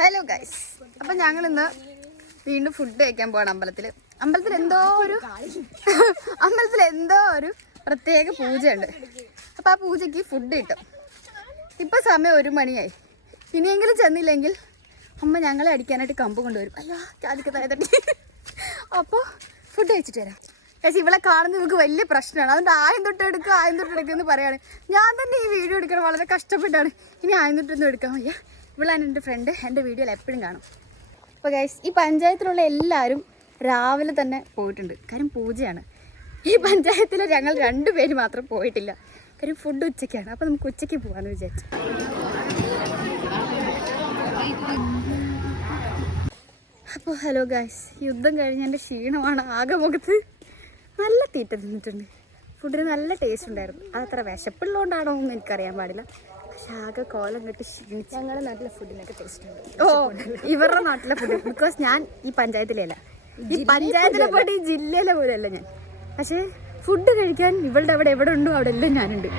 Hello guys, അപ്പം ഞങ്ങൾ ഇന്ന് വീണ്ടും ഫുഡ് കഴിക്കാൻ പോകണം അമ്പലത്തിൽ എന്തോ ഒരു പ്രത്യേക പൂജയുണ്ട്. അപ്പം ആ പൂജയ്ക്ക് ഫുഡ് കിട്ടും. ഇപ്പം സമയം 1 മണിയായി. ഇനിയെങ്കിലും ചെന്നില്ലെങ്കിൽ അമ്മ ഞങ്ങളെ അടിക്കാനായിട്ട് കമ്പ് കൊണ്ടുവരും. അയ്യോ ചാതിക്ക് തട്ടി. അപ്പോൾ ഫുഡ് കഴിച്ചിട്ട് വരാം. പക്ഷേ ഇവളെ കാണുന്നത് നമുക്ക് വലിയ പ്രശ്നമാണ്. അതുകൊണ്ട് ആയം തൊട്ട് എടുക്കുക എന്ന് പറയാണ്. ഞാൻ തന്നെ ഈ വീഡിയോ എടുക്കണം വളരെ കഷ്ടപ്പെട്ടാണ്. ഇനി ആയം തൊട്ടൊന്നും എടുക്കാൻ വയ്യ. ഇവളാണ് എൻ്റെ ഫ്രണ്ട്. എൻ്റെ വീഡിയോയിൽ എപ്പോഴും കാണും. അപ്പോൾ ഗൈസ്, ഈ പഞ്ചായത്തിലുള്ള എല്ലാവരും രാവിലെ തന്നെ പോയിട്ടുണ്ട്. കാര്യം പൂജയാണ്. ഈ പഞ്ചായത്തിൽ ഞങ്ങൾ 2 പേര് മാത്രം പോയിട്ടില്ല. കാര്യം ഫുഡ് ഉച്ചയ്ക്കാണ്. അപ്പോൾ നമുക്ക് ഉച്ചയ്ക്ക് പോകാമെന്ന് വിചാരിച്ചു. അപ്പോൾ ഹലോ ഗൈസ്, യുദ്ധം കഴിഞ്ഞ് എൻ്റെ ക്ഷീണമാണ് ആകെ മുഖത്ത്. നല്ല തീറ്റ തിന്നിട്ടുണ്ട്. ഫുഡിന് നല്ല ടേസ്റ്റ് ഉണ്ടായിരുന്നു. അതത്ര വിശപ്പുള്ളതുകൊണ്ടാണോ എന്ന് എനിക്കറിയാൻ പാടില്ല. പക്ഷെ ആകെ കോലം കെട്ടി ക്ഷീണിച്ച്. ഞങ്ങളുടെ നാട്ടിലെ ഫുഡിനൊക്കെ ടേസ്റ്റ് ഉണ്ട്. ഇവരുടെ നാട്ടിലെ ഫുഡ്. ബിക്കോസ് ഞാൻ ഈ പഞ്ചായത്തിലല്ല, ഈ പഞ്ചായത്തിലെ പോയിട്ട് ഈ ജില്ലയിലെ പോലെയല്ല ഞാൻ. പക്ഷേ ഫുഡ് കഴിക്കാൻ ഇവളുടെ അവിടെ എവിടെ ഉണ്ടോ അവിടെ എല്ലാം ഞാനുണ്ട്.